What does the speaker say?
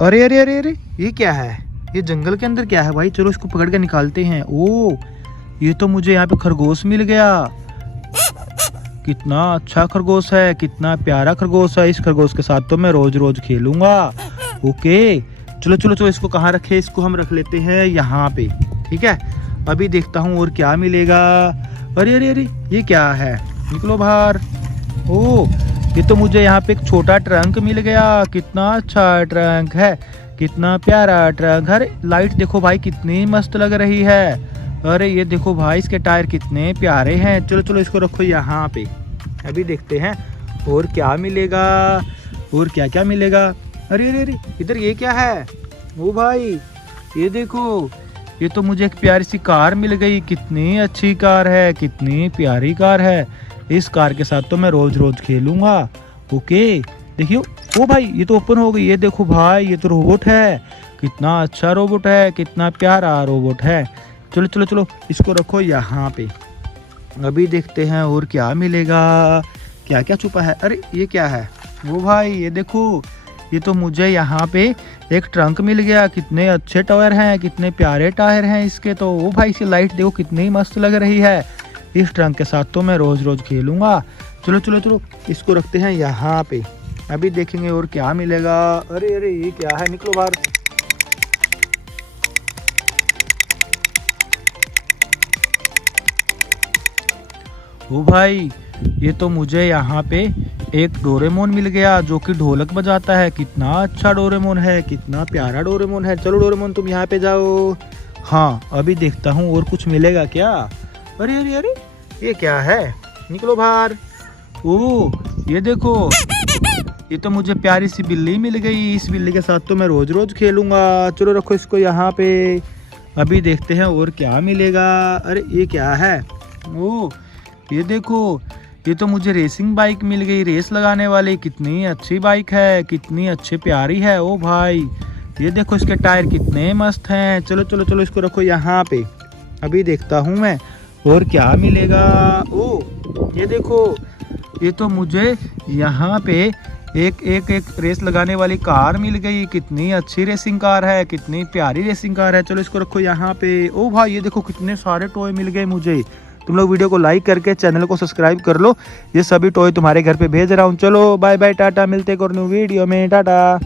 अरे अरे अरे अरे, ये क्या है? ये जंगल के अंदर क्या है भाई? चलो इसको पकड़ के निकालते हैं। ओ, ये तो मुझे यहाँ पे खरगोश मिल गया। कितना अच्छा खरगोश है, कितना प्यारा खरगोश है। इस खरगोश के साथ तो मैं रोज रोज खेलूंगा। ओके, चलो चलो चलो, इसको कहाँ रखे? इसको हम रख लेते हैं यहाँ पे। ठीक है, अभी देखता हूँ और क्या मिलेगा। अरे अरे अरे, ये क्या है? निकलो बाहर। ओ, ये तो मुझे यहाँ पे एक छोटा ट्रंक मिल गया। कितना अच्छा ट्रंक है, कितना प्यारा ट्रंक। अरे लाइट देखो भाई, कितनी मस्त लग रही है। अरे ये देखो भाई, इसके टायर कितने प्यारे हैं। चलो चलो, इसको रखो यहाँ पे। अभी देखते हैं और क्या मिलेगा, और क्या क्या मिलेगा। अरे अरे अरे, इधर ये क्या है? ओ भाई, ये देखो, ये तो मुझे एक प्यारी सी कार मिल गई। कितनी अच्छी कार है, कितनी प्यारी कार है। इस कार के साथ तो मैं रोज रोज खेलूंगा। ओके, देखियो। ओ भाई, ये तो ओपन हो गई। ये देखो भाई, ये तो रोबोट है। कितना अच्छा रोबोट है, कितना प्यारा रोबोट है। चलो चलो चलो, इसको रखो यहाँ पे। अभी देखते हैं और क्या मिलेगा, क्या क्या छुपा है। अरे ये क्या है? वो भाई, ये देखो, ये तो मुझे यहाँ पे एक ट्रंक मिल गया। कितने अच्छे टायर हैं, कितने प्यारे टायर हैं इसके तो। वो भाई, इसकी लाइट देखो कितनी मस्त लग रही है। इस ट्रंक के साथ तो मैं रोज रोज खेलूंगा। चलो चलो चलो, इसको रखते हैं यहाँ पे। अभी देखेंगे और क्या मिलेगा। अरे अरे, ये क्या है? निकलो बाहर। ओ भाई, ये तो मुझे यहाँ पे एक डोरेमोन मिल गया, जो कि ढोलक बजाता है। कितना अच्छा डोरेमोन है, कितना प्यारा डोरेमोन है। चलो डोरेमोन, तुम यहाँ पे जाओ। हाँ, अभी देखता हूँ और कुछ मिलेगा क्या। अरे अरे अरे, ये क्या है? निकलो बाहर। ओ, ये देखो, ये तो मुझे प्यारी सी बिल्ली मिल गई। इस बिल्ली के साथ तो मैं रोज रोज खेलूंगा। चलो रखो इसको यहाँ पे। अभी देखते हैं और क्या मिलेगा। अरे ये क्या है? ओ, ये देखो, ये तो मुझे रेसिंग बाइक मिल गई, रेस लगाने वाली। कितनी अच्छी बाइक है, कितनी अच्छी प्यारी है। ओ भाई, ये देखो, इसके टायर कितने मस्त हैं। चलो चलो चलो, इसको रखो यहाँ पे। अभी देखता हूँ मैं और क्या मिलेगा। ओ, ये देखो, ये तो मुझे यहाँ पे एक रेस लगाने वाली कार मिल गई। कितनी अच्छी रेसिंग कार है, कितनी प्यारी रेसिंग कार है। चलो इसको रखो यहाँ पे। ओ भाई, ये देखो, कितने सारे टॉय मिल गए मुझे। तुम लोग वीडियो को लाइक करके चैनल को सब्सक्राइब कर लो। ये सभी टॉय तुम्हारे घर पे भेज रहा हूँ। चलो बाय बाय, टाटा, मिलते हैं एक और न्यू वीडियो में। टाटा।